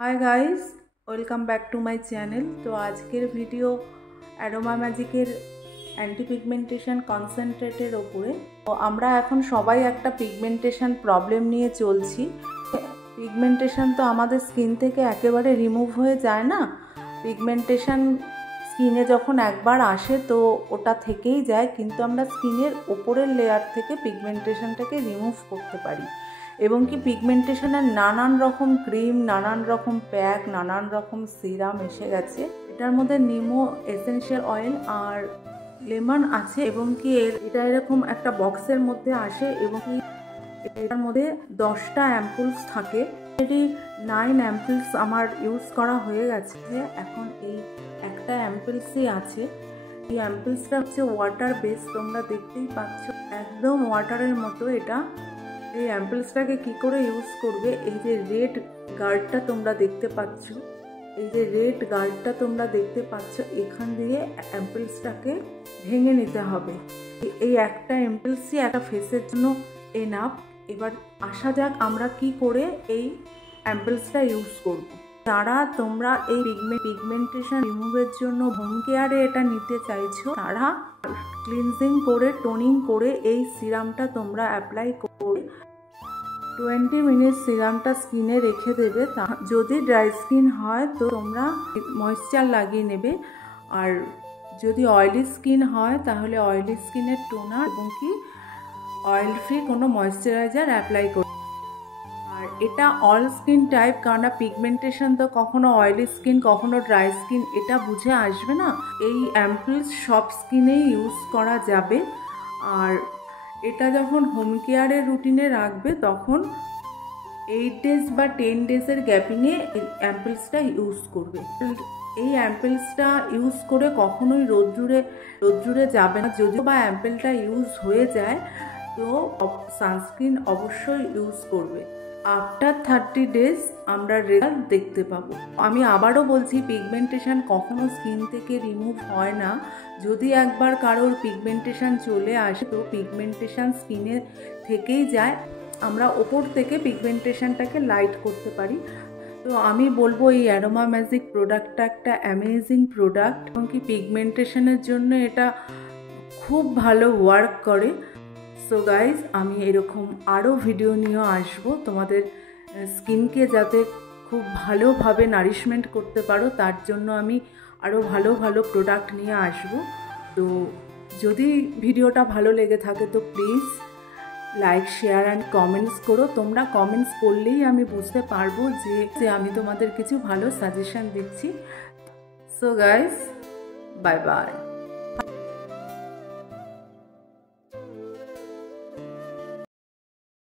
Hi guys, welcome back to my channel. तो आजकेर video Aroma मैजिकेर एंटी पिगमेंटेशन कन्सेंट्रेटेर ओपरे। तो आमरा एखन सबाई एकटा पिगमेंटेशन प्रॉब्लेम निये चलछि। पिगमेंटेशन तो आमादेर स्किन थेके एकेबारे रिमुव हये जाय ना। पिगमेंटेशन स्किने जखन एकबार आसे तो ओटा थेकेई जाय, किन्तु आमरा स्किनेर ओपरेर लेयार थेके पिगमेंटेशनटाके रिमुव करते पारी। एवं कि पिगमेंटेशনের नानान रकम क्रीम, नानान रकम पैक, नानान रकम সিরাম এসে গেছে। এটার মধ্যে নিমো এসেনশিয়াল অয়েল আর লেমন আছে এবং কি এটা এরকম একটা বক্সের মধ্যে আসে এবং এটার মধ্যে 10টা অ্যাম্পুলস থাকে। এটি 9 অ্যাম্পুলস আমার ইউজ করা হয়ে গেছে। এখন এই একটা অ্যাম্পুলসই আছে। এই অ্যাম্পুলসটা হচ্ছে ওয়াটার বেস, তোমরা দেখতেই পাচ্ছ একদম ওয়াটারের মতো। এটা এই অ্যাম্পলসটাকে কী করে ইউজ করবে, এই যে রেড গার্ডটা তোমরা দেখতে পাচ্ছ, এই যে রেড গার্ডটা তোমরা দেখতে পাচ্ছ, এখান দিয়ে অ্যাম্পলসটাকে ভেঙে নিতে হবে। এই একটা অ্যাম্পলসই একটা ফেসের জন্য এনাফ। এবার আসা যাক আমরা কি করে এই অ্যাম্পলসটা ইউজ করব। যারা তোমরা এই পিগমেন্টেশন রিমুভের জন্য হোম কেয়ারে এটা নিতে চাইছো, তারা ক্লিনজিং করে টোনিং করে এই সিরামটা তোমরা অ্যাপ্লাই করে 20 মিনিট সিরামটা স্কিনে রেখে দেবে। যদি ড্রাই স্কিন হয় তো তোমরা ময়েশ্চার লাগিয়ে নেবে, আর যদি অয়েলি স্কিন হয় তাহলে অয়েলি স্কিনের টোনার এবং কি অয়েল ফ্রি কোনো ময়েশ্চারাইজার অ্যাপ্লাই করবে। আর এটা অল স্কিন টাইপ, কারণ পিগমেন্টেশন তো কখনো অয়েলি স্কিন কখনো ড্রাই স্কিন এটা বুঝে আসবে না। এই অ্যাম্পলস সব স্কিনেই ইউজ করা যাবে। আর এটা যখন হোম কেয়ারের রুটিনে রাখবে তখন 8 ডেজ বা 10 ডেজের গ্যাপিংয়ে এই অ্যাম্পলসটা ইউজ করবে। এই অ্যাম্পলসটা ইউজ করে কখনোই রোদ্দুরে যাবে না। যদিও বা অ্যাম্পলটা ইউজ হয়ে যায় তো সানস্ক্রিন অবশ্যই ইউজ করবে। আফটার 30 ডেজ আমরা রেজাল্ট দেখতে পাবো। আমি আবারও বলছি, পিগমেন্টেশন কখনো স্কিন থেকে রিমুভ হয় না। যদি একবার কারোর পিগমেন্টেশন চলে আসে তো পিগমেন্টেশন স্কিনের থেকেই যায়। আমরা ওপর থেকে পিগমেন্টেশনটাকে লাইট করতে পারি। তো আমি বলবো এই অ্যারোমা ম্যাজিক প্রোডাক্টটা একটা অ্যামেজিং প্রোডাক্ট এবং কি পিগমেন্টেশনের জন্য এটা খুব ভালো ওয়ার্ক করে। সো গাইজ, আমি এরকম আরও ভিডিও নিয়ে আসবো তোমাদের স্কিনকে যাতে খুব ভালোভাবে নারিশমেন্ট করতে পারো, তার জন্য আমি আরও ভালো ভালো প্রোডাক্ট নিয়ে আসবো। তো যদি ভিডিওটা ভালো লেগে থাকে তো please like, share and comments করো। তোমরা কমেন্টস করলেই আমি বুঝতে পারবো যে আমি তোমাদের কিছু ভালো সাজেশন দিচ্ছি। So guys, bye bye.